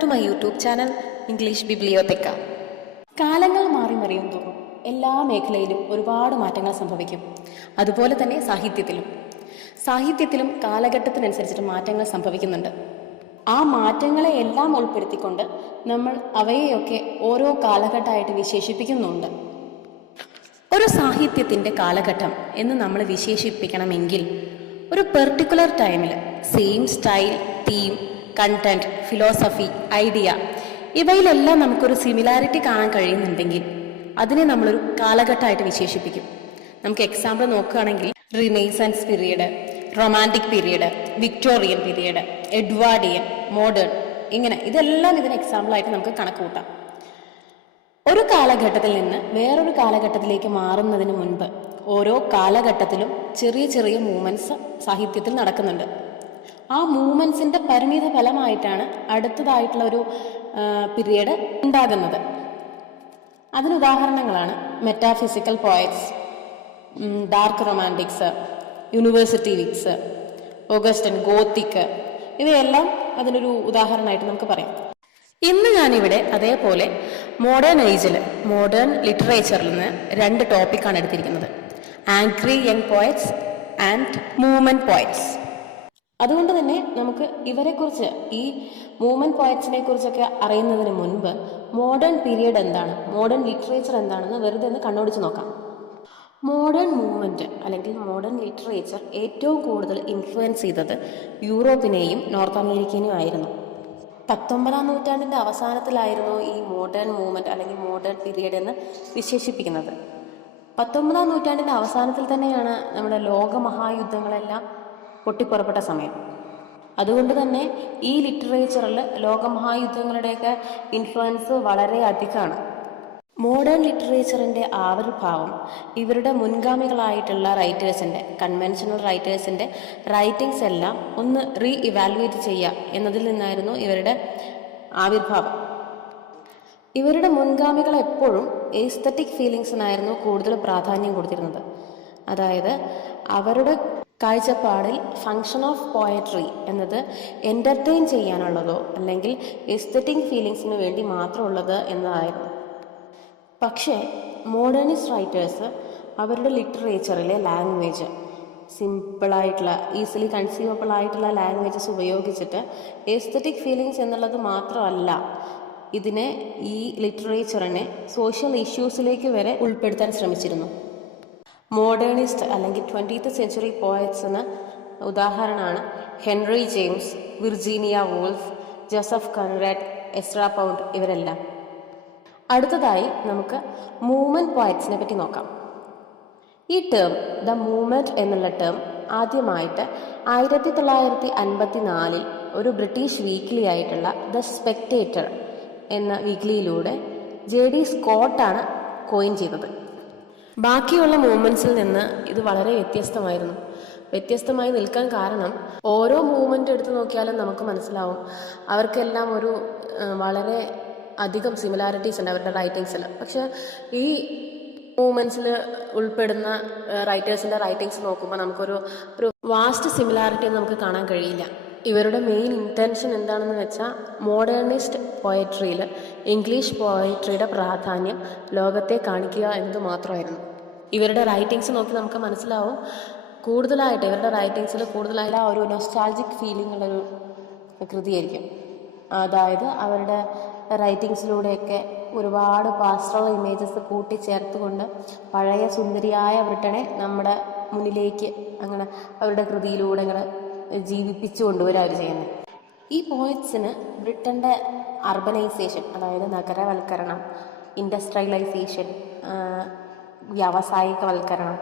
To my YouTube channel English bibliotheca. കാലങ്ങൾ മാറി മറിയും തോറും എല്ലാ മേഖലയിലും ഒരുപാട് മാറ്റങ്ങൾ സംഭവിക്കും. അതുപോലെ തന്നെ സാഹിത്യത്തിലും കാലഘട്ടത്തിനനുസരിച്ചിട്ട് മാറ്റങ്ങൾ സംഭവിക്കുന്നുണ്ട്. ആ മാറ്റങ്ങളെ എല്ലാം ഉൾപ്പെടുത്തിക്കൊണ്ട് നമ്മൾ അവയെയൊക്കെ ഓരോ കാലഘട്ടമായിട്ട് വിശേഷിപ്പിക്കുന്നുണ്ട്. ഒരു സാഹിത്യത്തിൻ്റെ കാലഘട്ടം എന്ന് നമ്മൾ വിശേഷിപ്പിക്കണമെങ്കിൽ ഒരു പെർട്ടിക്കുലർ ടൈമിൽ same style, theme, content, philosophy, idea ഇവയിലെല്ലാം നമുക്കൊരു സിമിലാരിറ്റി കാണാൻ കഴിയുന്നുണ്ടെങ്കിൽ അതിനെ നമ്മളൊരു കാലഘട്ടമായിട്ട് വിശേഷിപ്പിക്കും. നമുക്ക് എക്സാമ്പിൾ നോക്കുകയാണെങ്കിൽ renaissance period, romantic period, Victorian period, Edwardian, modern, ഇങ്ങനെ ഇതെല്ലാം ഇതിന് എക്സാമ്പിളായിട്ട് നമുക്ക് കണക്ക് കൂട്ടാം. ഒരു കാലഘട്ടത്തിൽ നിന്ന് വേറൊരു കാലഘട്ടത്തിലേക്ക് മാറുന്നതിന് മുൻപ് ഓരോ കാലഘട്ടത്തിലും ചെറിയ ചെറിയ മൂവ്മെന്റ്സ് സാഹിത്യത്തിൽ നടക്കുന്നുണ്ട്. ആ മൂവ്മെന്റ്സിന്റെ പരിണിത ഫലമായിട്ടാണ് അടുത്തതായിട്ടുള്ള ഒരു പീരിയഡ് ഉണ്ടാകുന്നത്. അതിന് ഉദാഹരണങ്ങളാണ് metaphysical poets, dark romantics, university wits, Augustan, gothic, ഇവയെല്ലാം അതിനൊരു ഉദാഹരണമായിട്ട് നമുക്ക് പറയാം. ഇന്ന് ഞാനിവിടെ അതേപോലെ മോഡേൺ ലിറ്ററേച്ചറിൽ നിന്ന് 2 ടോപ്പിക്കാണ് എടുത്തിരിക്കുന്നത്: angry young poets and movement poets. അതുകൊണ്ട് തന്നെ നമുക്ക് ഇവരെക്കുറിച്ച്, ഈ മൂവ്മെന്റ് പോയറ്റ്സിനെ കുറിച്ചൊക്കെ അറിയുന്നതിന് മുൻപ് മോഡേൺ പീരിയഡ് എന്താണ്, മോഡേൺ ലിറ്ററേച്ചർ എന്താണെന്ന് വെറുതെ ഒന്ന് കണ്ണോടിച്ച് നോക്കാം. മോഡേൺ മൂവ്മെന്റ് അല്ലെങ്കിൽ മോഡേൺ ലിറ്ററേച്ചർ ഏറ്റവും കൂടുതൽ ഇൻഫ്ലുവൻസ് ചെയ്തത് യൂറോപ്പിനെയും നോർത്ത് അമേരിക്കനെയും ആയിരുന്നു. 19-ാം നൂറ്റാണ്ടിൻ്റെ അവസാനത്തിലായിരുന്നു ഈ മോഡേൺ മൂവ്മെന്റ് അല്ലെങ്കിൽ മോഡേൺ പീരിയഡ് എന്ന് വിശേഷിപ്പിക്കുന്നത്. 19-ാം നൂറ്റാണ്ടിൻ്റെ അവസാനത്തിൽ തന്നെയാണ് നമ്മുടെ ലോകമഹായുദ്ധങ്ങളെല്ലാം പൊട്ടിപ്പുറപ്പെട്ട സമയം. അതുകൊണ്ട് തന്നെ ഈ ലിറ്ററേച്ചറിൽ ലോകമഹായുദ്ധങ്ങളുടെയൊക്കെ ഇൻഫ്ലുവൻസ് വളരെ അധികമാണ്. മോഡേൺ ലിറ്ററേച്ചറിൻ്റെ ആവിർഭാവം ഇവരുടെ മുൻഗാമികളായിട്ടുള്ള കൺവെൻഷണൽ റൈറ്റേഴ്സിൻ്റെ റൈറ്റിങ്സ് എല്ലാം ഒന്ന് ഇവാലുവേറ്റ് ചെയ്യുക എന്നതിൽ നിന്നായിരുന്നു ഇവരുടെ ആവിർഭാവം. ഇവരുടെ മുൻഗാമികൾ എപ്പോഴും എസ്തറ്റിക് ഫീലിങ്സിനായിരുന്നു കൂടുതൽ പ്രാധാന്യം കൊടുത്തിരുന്നത്. അതായത് അവരുടെ കാഴ്ചപ്പാടിൽ ഫങ്ഷൻ ഓഫ് പോയട്രി എന്നത് എൻ്റർടൈൻ ചെയ്യാനുള്ളതോ അല്ലെങ്കിൽ എസ്തറ്റിക് ഫീലിങ്സിന് വേണ്ടി മാത്രമുള്ളത് എന്നതായിരുന്നു. പക്ഷേ മോഡേണിസ്റ്റ് റൈറ്റേഴ്സ് അവരുടെ ലിറ്ററേച്ചറിലെ ലാംഗ്വേജ് സിമ്പിളായിട്ടുള്ള, ഈസിലി കൺസീവബിൾ ആയിട്ടുള്ള ലാംഗ്വേജസ് ഉപയോഗിച്ചിട്ട് എസ്തറ്റിക് ഫീലിങ്സ് എന്നുള്ളത് മാത്രമല്ല, ഇതിനെ, ഈ ലിറ്ററേച്ചറിനെ സോഷ്യൽ ഇഷ്യൂസിലേക്ക് വരെ ഉൾപ്പെടുത്താൻ ശ്രമിച്ചിരുന്നു. മോഡേണിസ്റ്റ് അല്ലെങ്കിൽ 20th സെഞ്ച്വറി പോയറ്റ്സിന് ഉദാഹരണമാണ് Henry James, Virginia Woolf, Joseph Conrad, Ezra Pound ഇവരെല്ലാം. അടുത്തതായി നമുക്ക് മൂവ്മെന്റ് പോയറ്റ്സിനെ പറ്റി നോക്കാം. ഈ ടേം, ദ മൂവ്മെന്റ് എന്നുള്ള ടേം ആദ്യമായിട്ട് 1954 ഒരു ബ്രിട്ടീഷ് വീക്ക്ലി ആയിട്ടുള്ള ദ സ്പെക്ടേറ്റർ എന്ന വീക്ക്ലിയിലൂടെ JD സ്കോട്ടാണ് കോയിൻ ചെയ്തത്. ബാക്കിയുള്ള മൂവ്മെന്റ്സിൽ നിന്ന് ഇത് വളരെ വ്യത്യസ്തമായി നിൽക്കാൻ കാരണം ഓരോ മൂവ്മെന്റ് എടുത്തു നോക്കിയാലും നമുക്ക് മനസ്സിലാവും അവർക്കെല്ലാം ഒരു വളരെ അധികം സിമിലാരിറ്റീസ് ഉണ്ട് അവരുടെ റൈറ്റിങ്സിൽ. പക്ഷെ ഈ മൂവ്മെന്റ്സിൽ ഉൾപ്പെടുന്ന റൈറ്റേഴ്സിൻ്റെ റൈറ്റിങ്സ് നോക്കുമ്പോൾ നമുക്കൊരു വാസ്റ്റ് സിമിലാരിറ്റി നമുക്ക് കാണാൻ കഴിയില്ല. ഇവരുടെ മെയിൻ ഇൻറ്റൻഷൻ എന്താണെന്ന് വെച്ചാൽ മോഡേണിസ്റ്റ് പോയട്രിയിൽ ഇംഗ്ലീഷ് പോയട്രിയുടെ പ്രാധാന്യം ലോകത്തെ കാണിക്കുക എന്നത് മാത്രമായിരുന്നു. ഇവരുടെ റൈറ്റിങ്സ് നോക്കി നമുക്ക് മനസ്സിലാവും കൂടുതലായിട്ട് ഇവരുടെ റൈറ്റിങ്സിൽ കൂടുതലായിട്ട് ഒരു നൊസ്റ്റാൾജിക് ഫീലിംഗ് ഉള്ളൊരു കൃതിയായിരിക്കും. അതായത് അവരുടെ റൈറ്റിങ്സിലൂടെയൊക്കെ ഒരുപാട് പാസ്റ്ററൽ ഇമേജസ് കൂട്ടിച്ചേർത്തുകൊണ്ട് പഴയ സുന്ദരിയായ ബ്രിട്ടനെ നമ്മുടെ മുന്നിലേക്ക് അങ്ങനെ അവരുടെ കൃതിയിലൂടെ ഇങ്ങനെ ജീവിപ്പിച്ചു കൊണ്ടുവരിക അവർ ചെയ്യുന്നത്. ഈ പോയറ്റ്സിന് ബ്രിട്ടൻ്റെ അർബനൈസേഷൻ, അതായത് നഗരവൽക്കരണം, ഇൻഡസ്ട്രിയലൈസേഷൻ, വ്യാവസായികവൽക്കരണം,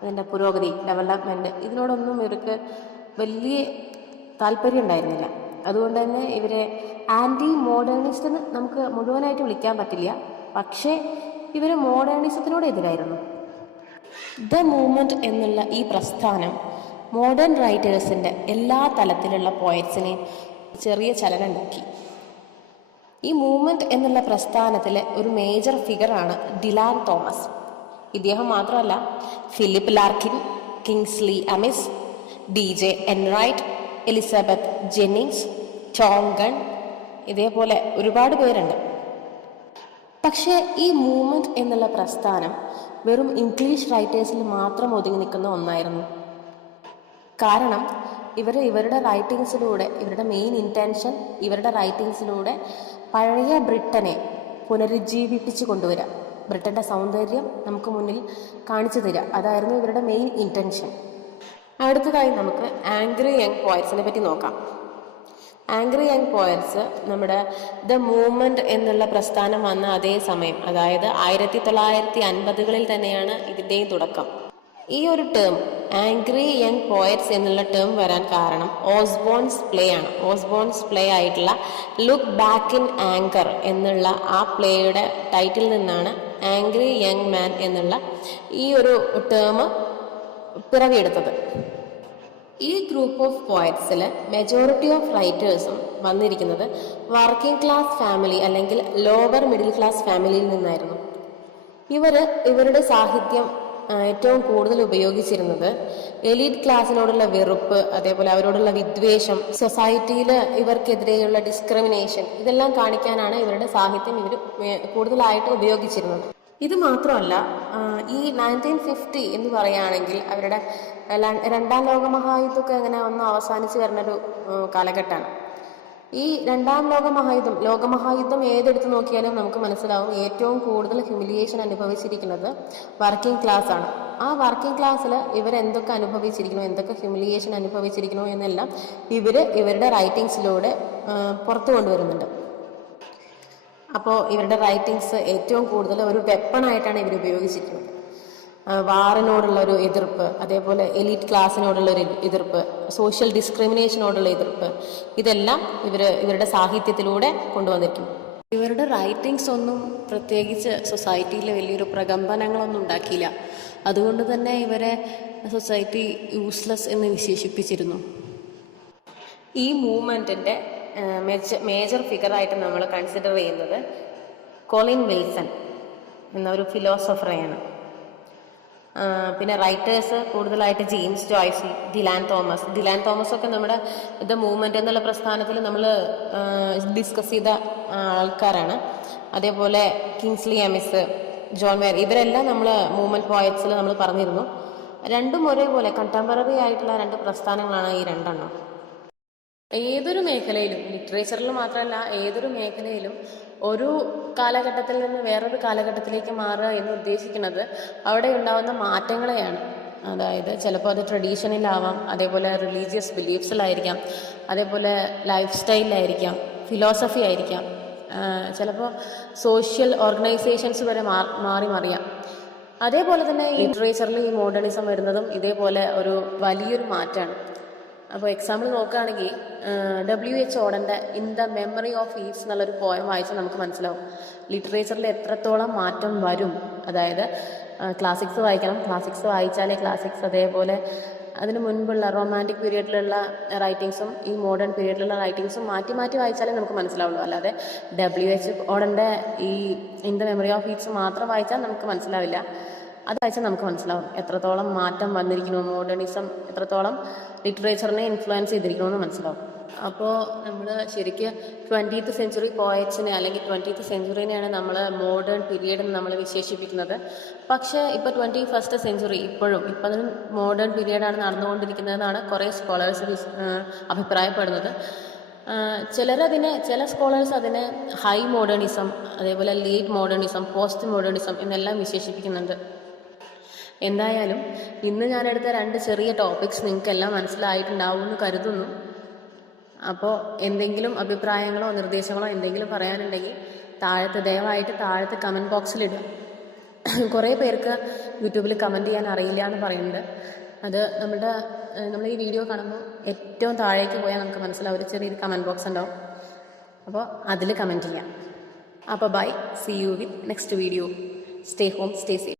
അതിൻ്റെ പുരോഗതി, ഡെവലപ്മെൻറ്റ്, ഇതിനോടൊന്നും ഇവർക്ക് വലിയ താല്പര്യം ഉണ്ടായിരുന്നില്ല. അതുകൊണ്ട് തന്നെ ഇവരെ ആൻറ്റി മോഡേണിസ്റ്റ് എന്ന് നമുക്ക് മുഴുവനായിട്ട് വിളിക്കാൻ പറ്റില്ല. പക്ഷേ ഇവർ മോഡേണിസത്തിനോട് എതിരായിരുന്നു. ദ മൂവ്മെൻറ്റ് എന്നുള്ള ഈ പ്രസ്ഥാനം മോഡേൺ റൈറ്റേഴ്സിൻ്റെ എല്ലാ തലത്തിലുള്ള പോയറ്റ്സിനെയും ചെറിയ ചലനം ഉണ്ടാക്കി. ഈ മൂവ്മെൻറ്റ് എന്നുള്ള പ്രസ്ഥാനത്തിലെ ഒരു മേജർ ഫിഗറാണ് ഡിലാൻ തോമസ്. ഇദ്ദേഹം മാത്രമല്ല, Philip Larkin, Kingsley Amis, DJ Enright, Elizabeth Jennings, Tom Gunn ഇതേപോലെ ഒരുപാട് പേരുണ്ട്. പക്ഷേ ഈ മൂവ്മെൻറ്റ് എന്നുള്ള പ്രസ്ഥാനം വെറും ഇംഗ്ലീഷ് റൈറ്റേഴ്സിൽ മാത്രം ഒതുങ്ങി നിൽക്കുന്ന ഒന്നായിരുന്നു. കാരണം ഇവരുടെ റൈറ്റിങ്സിലൂടെ, ഇവരുടെ മെയിൻ ഇൻറ്റൻഷൻ ഇവരുടെ റൈറ്റിങ്സിലൂടെ പഴയ ബ്രിട്ടനെ പുനരുജ്ജീവിപ്പിച്ച് കൊണ്ടുവരിക, ബ്രിട്ടൻ്റെ സൗന്ദര്യം നമുക്ക് മുന്നിൽ കാണിച്ചു തരിക, അതായിരുന്നു ഇവരുടെ മെയിൻ ഇൻറ്റൻഷൻ. അടുത്തതായി നമുക്ക് ആംഗ്രി യങ് പോയറ്റ്സിനെ പറ്റി നോക്കാം. ആംഗ്രി യങ് പോയറ്റ്സ് നമ്മുടെ ദ മൂവ്മെൻറ്റ് എന്നുള്ള പ്രസ്ഥാനം വന്ന അതേ സമയം, അതായത് 1950-കളിൽ തന്നെയാണ് ഇതിൻ്റെയും തുടക്കം. ഈ ഒരു ടേം ആംഗ്രി യങ് പോയറ്റ്സ് എന്നുള്ള ടേം വരാൻ കാരണം ഓസ്ബോൺസ് പ്ലേ ആണ്. ഓസ്ബോൺസ് പ്ലേ ആയിട്ടുള്ള ലുക്ക് ബാക്ക് ഇൻ ആങ്കർ എന്നുള്ള ആ പ്ലേയുടെ ടൈറ്റിൽ നിന്നാണ് ആംഗ്രി യങ് മാൻ എന്നുള്ള ഈ ഒരു ടേം പിറവിയെടുത്തത്. ഈ ഗ്രൂപ്പ് ഓഫ് പോയറ്റ്സിൽ മെജോറിറ്റി ഓഫ് റൈറ്റേഴ്സും വന്നിരിക്കുന്നത് വർക്കിംഗ് ക്ലാസ് ഫാമിലി അല്ലെങ്കിൽ ലോവർ മിഡിൽ ക്ലാസ് ഫാമിലിയിൽ നിന്നായിരുന്നു. ഇവരുടെ സാഹിത്യം ഏറ്റവും കൂടുതൽ ഉപയോഗിച്ചിരുന്നത് എലീറ്റ് ക്ലാസ്സിനോടുള്ള വെറുപ്പ്, അതേപോലെ അവരോടുള്ള വിദ്വേഷം, സൊസൈറ്റിയിൽ ഇവർക്കെതിരെയുള്ള ഡിസ്ക്രിമിനേഷൻ, ഇതെല്ലാം കാണിക്കാനാണ് ഇവരുടെ സാഹിത്യം ഇവർ കൂടുതലായിട്ട് ഉപയോഗിച്ചിരുന്നത്. ഇത് മാത്രമല്ല, ഈ 1950 എന്ന് പറയുകയാണെങ്കിൽ അവരുടെ രണ്ടാം ലോകമഹായുദ്ധമൊക്കെ അങ്ങനെ ഒന്ന് അവസാനിച്ച് വരുന്നൊരു കാലഘട്ടമാണ്. ഈ രണ്ടാം ലോകമഹായുദ്ധം ഏതെടുത്ത് നോക്കിയാലും നമുക്ക് മനസ്സിലാവും ഏറ്റവും കൂടുതൽ ഹ്യൂമിലിയേഷൻ അനുഭവിച്ചിരിക്കുന്നത് വർക്കിംഗ് ക്ലാസ് ആണ്. ആ വർക്കിംഗ് ക്ലാസ്സിൽ ഇവരെന്തൊക്കെ അനുഭവിച്ചിരിക്കുന്നു, എന്തൊക്കെ ഹ്യൂമിലിയേഷൻ അനുഭവിച്ചിരിക്കുന്നു എന്നെല്ലാം ഇവരുടെ റൈറ്റിങ്സിലൂടെ പുറത്തു കൊണ്ടുവരുന്നുണ്ട്. അപ്പോൾ ഇവരുടെ റൈറ്റിങ്സ് ഏറ്റവും കൂടുതൽ ഒരു വെപ്പണായിട്ടാണ് ഇവർ ഉപയോഗിച്ചിരിക്കുന്നത്. വാറിനോടുള്ള ഒരു എതിർപ്പ്, അതേപോലെ എലീറ്റ് ക്ലാസ്സിനോടുള്ള ഒരു എതിർപ്പ്, സോഷ്യൽ ഡിസ്ക്രിമിനേഷനോടുള്ള എതിർപ്പ്, ഇതെല്ലാം ഇവരുടെ സാഹിത്യത്തിലൂടെ കൊണ്ടുവന്നിരിക്കും. ഇവരുടെ റൈറ്റിങ്സ് ഒന്നും പ്രത്യേകിച്ച് സൊസൈറ്റിയിൽ വലിയൊരു പ്രകമ്പനങ്ങളൊന്നും ഉണ്ടാക്കിയില്ല. അതുകൊണ്ട് തന്നെ ഇവരെ സൊസൈറ്റി യൂസ്ലെസ് എന്ന് വിശേഷിപ്പിച്ചിരുന്നു. ഈ മൂവ്മെൻറ്റിൻ്റെ മേജർ ഫിഗറായിട്ട് നമ്മൾ കൺസിഡർ ചെയ്യുന്നത് കൊളിൻ വിൽസൺ എന്ന ഒരു ഫിലോസഫറെയാണ്. പിന്നെ റൈറ്റേഴ്സ് കൂടുതലായിട്ട് ജെയിംസ് ജോയ്സ്, ഡിലാൻ തോമസ് ഒക്കെ നമ്മുടെ ദ മൂവ്മെൻറ്റ് എന്നുള്ള പ്രസ്ഥാനത്തിൽ നമ്മൾ ഡിസ്കസ് ചെയ്ത ആൾക്കാരാണ്. അതേപോലെ കിങ്സ്ലി എമിസ്, ജോൺ വെയർ, ഇവരെല്ലാം നമ്മൾ മൂവ്മെൻറ്റ് പോയറ്റ്സിൽ നമ്മൾ പറഞ്ഞിരുന്നു. രണ്ടും ഒരേപോലെ കണ്ടംപററി ആയിട്ടുള്ള രണ്ട് പ്രസ്ഥാനങ്ങളാണ് ഈ രണ്ടെണ്ണം. ഏതൊരു മേഖലയിലും, ലിറ്ററേച്ചറിൽ മാത്രമല്ല ഏതൊരു മേഖലയിലും ഒരു കാലഘട്ടത്തിൽ നിന്ന് വേറൊരു കാലഘട്ടത്തിലേക്ക് മാറുക എന്ന് ഉദ്ദേശിക്കുന്നത് അവിടെ ഉണ്ടാകുന്ന മാറ്റങ്ങളെയാണ്. അതായത് ചിലപ്പോൾ അത് ട്രഡീഷനിലാവാം, അതേപോലെ റിലീജിയസ് ബിലീഫ്സിലായിരിക്കാം, അതേപോലെ ലൈഫ് സ്റ്റൈലിലായിരിക്കാം, ഫിലോസഫി ആയിരിക്കാം, ചിലപ്പോൾ സോഷ്യൽ ഓർഗനൈസേഷൻസ് വരെ മാറി മറിയാം. അതേപോലെ തന്നെ ഈ ലിറ്ററേച്ചറിൽ ഈ മോഡേണിസം വരുന്നതും ഇതേപോലെ ഒരു വലിയൊരു മാറ്റമാണ്. അപ്പോൾ എക്സാമ്പിൾ നോക്കുകയാണെങ്കിൽ W.H. ഓഡൻ്റെ in the memory of Eves എന്നുള്ളൊരു പോയം വായിച്ചാൽ നമുക്ക് മനസ്സിലാവും ലിറ്ററേച്ചറിൽ എത്രത്തോളം മാറ്റം വരും. അതായത് ക്ലാസിക്സ് വായിക്കണം, ക്ലാസിക്സ് വായിച്ചാലേ ക്ലാസിക്സ്, അതേപോലെ അതിന് മുൻപുള്ള റൊമാൻറ്റിക് പീരീഡിലുള്ള റൈറ്റിങ്സും ഈ മോഡേൺ പീരീഡിലുള്ള റൈറ്റിങ്സും മാറ്റി വായിച്ചാലേ നമുക്ക് മനസ്സിലാവുള്ളൂ. അല്ലാതെ W.H. ഓഡൻ്റെ ഈ in the memory of eaves മാത്രം വായിച്ചാൽ നമുക്ക് മനസ്സിലാവില്ല. അത് വായിച്ചാൽ നമുക്ക് മനസ്സിലാവും എത്രത്തോളം മാറ്റം വന്നിരിക്കുന്നു, മോഡേണിസം എത്രത്തോളം ലിറ്ററേച്ചറിനെ ഇൻഫ്ലുവൻസ് ചെയ്തിരിക്കണമെന്ന് മനസ്സിലാവും. അപ്പോൾ നമ്മൾ ശരിക്കും 20th സെഞ്ച്വറി പോയറ്റ്സിനെ അല്ലെങ്കിൽ 20th സെഞ്ച്വറിനെയാണ് നമ്മൾ മോഡേൺ പീരീഡ് എന്ന് നമ്മൾ വിശേഷിപ്പിക്കുന്നത്. പക്ഷേ ഇപ്പോൾ 21st സെഞ്ച്വറി ഇപ്പോഴും അതിന് മോഡേൺ പീരീഡാണ് നടന്നുകൊണ്ടിരിക്കുന്നതെന്നാണ് കുറേ സ്കോളേഴ്സ് അഭിപ്രായപ്പെടുന്നത്. ചില സ്കോളേഴ്സ് അതിനെ ഹൈ മോഡേണിസം, അതേപോലെ ലേറ്റ് മോഡേണിസം, പോസ്റ്റ് മോഡേണിസം എന്നെല്ലാം വിശേഷിപ്പിക്കുന്നുണ്ട്. എന്തായാലും ഇന്ന് ഞാനെടുത്ത 2 ചെറിയ ടോപ്പിക്സ് നിങ്ങൾക്കെല്ലാം മനസ്സിലായിട്ടുണ്ടാവും എന്ന് കരുതുന്നു. അപ്പോൾ എന്തെങ്കിലും അഭിപ്രായങ്ങളോ നിർദ്ദേശങ്ങളോ എന്തെങ്കിലും പറയാനുണ്ടെങ്കിൽ ദയവായിട്ട് താഴത്തെ കമൻറ്റ് ബോക്സിലിടുക. കുറേ പേർക്ക് യൂട്യൂബിൽ കമൻറ്റ് ചെയ്യാൻ അറിയില്ല എന്ന് പറയുന്നുണ്ട്. അത് നമ്മൾ ഈ വീഡിയോ കാണുമ്പോൾ ഏറ്റവും താഴേക്ക് പോയാൽ നമുക്ക് മനസ്സിലാവും ഒരു ചെറിയൊരു കമൻറ്റ് ബോക്സ് ഉണ്ടാവും. അപ്പോൾ അതിൽ കമൻറ്റ് ചെയ്യാം. അപ്പോൾ bye, see you with next video. Stay home, stay safe.